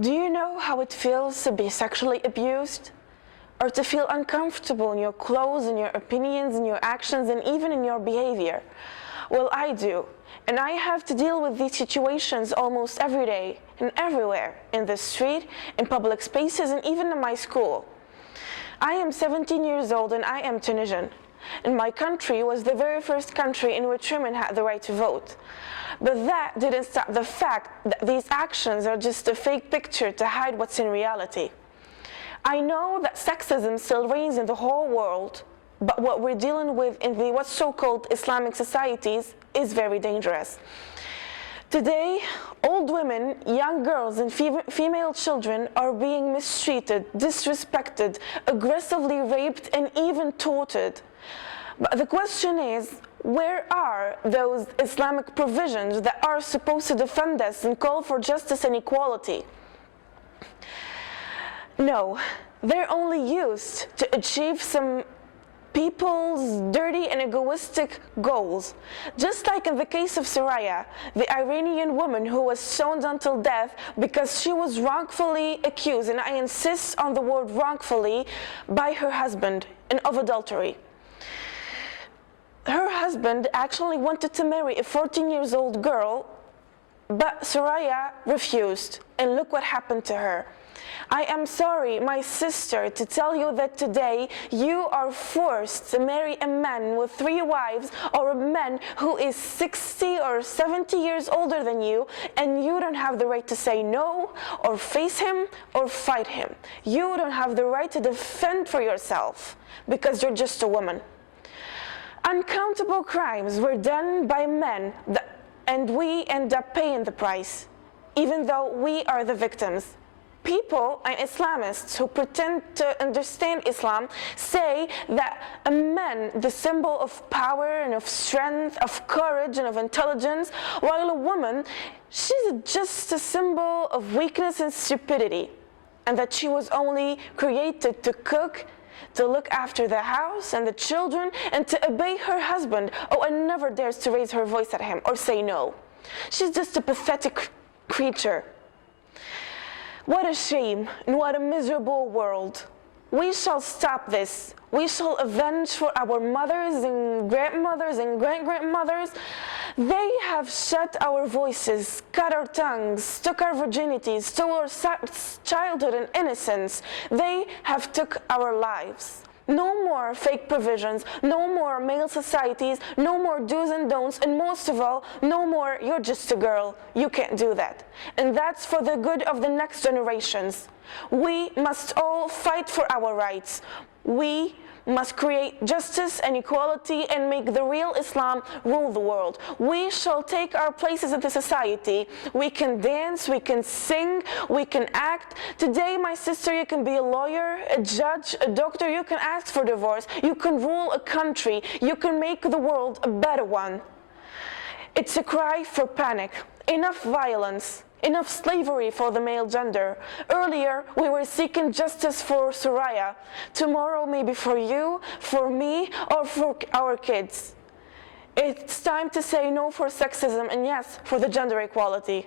Do you know how it feels to be sexually abused? Or to feel uncomfortable in your clothes, in your opinions, in your actions, and even in your behavior? Well, I do. And I have to deal with these situations almost every day and everywhere, in the street, in public spaces, and even in my school. I am 17 years old and I am Tunisian. And my country was the very first country in which women had the right to vote. But that didn't stop the fact that these actions are just a fake picture to hide what's in reality. I know that sexism still reigns in the whole world, but what we're dealing with in the what's so-called Islamic societies is very dangerous. Today, old women, young girls, and female children are being mistreated, disrespected, aggressively raped, and even tortured. But the question is, where are those Islamic provisions that are supposed to defend us and call for justice and equality? No, they're only used to achieve some people's dirty and egoistic goals. Just like in the case of Soraya, the Iranian woman who was stoned until death because she was wrongfully accused, and I insist on the word wrongfully, by her husband of adultery. Her husband actually wanted to marry a 14-year-old girl, but Soraya refused, and look what happened to her. I am sorry, my sister, to tell you that today you are forced to marry a man with 3 wives, or a man who is 60 or 70 years older than you, and you don't have the right to say no, or face him, or fight him. You don't have the right to defend for yourself, because you're just a woman. Uncountable crimes were done by men, and we end up paying the price, even though we are the victims. People and Islamists who pretend to understand Islam say that a man, the symbol of power and of strength, of courage and of intelligence, while a woman, she's just a symbol of weakness and stupidity, and that she was only created to cook, to look after the house and the children, and to obey her husband, and never dares to raise her voice at him or say no. She's just a pathetic creature. What a shame, and what a miserable world. We shall stop this. We shall avenge for our mothers and grandmothers and great-grandmothers. They have shut our voices, cut our tongues, took our virginities, stole our childhood and innocence. They have took our lives. No more fake provisions, no more male societies, no more do's and don'ts, and most of all, no more you're just a girl, you can't do that. And that's for the good of the next generations. We must all fight for our rights. We must create justice and equality and make the real Islam rule the world. We shall take our places in the society. We can dance, we can sing, we can act. Today, my sister, you can be a lawyer, a judge, a doctor, you can ask for divorce, you can rule a country, you can make the world a better one. It's a cry for panic. Enough violence. Enough slavery for the male gender. Earlier, we were seeking justice for Soraya. Tomorrow, maybe for you, for me, or for our kids. It's time to say no for sexism and yes, for the gender equality.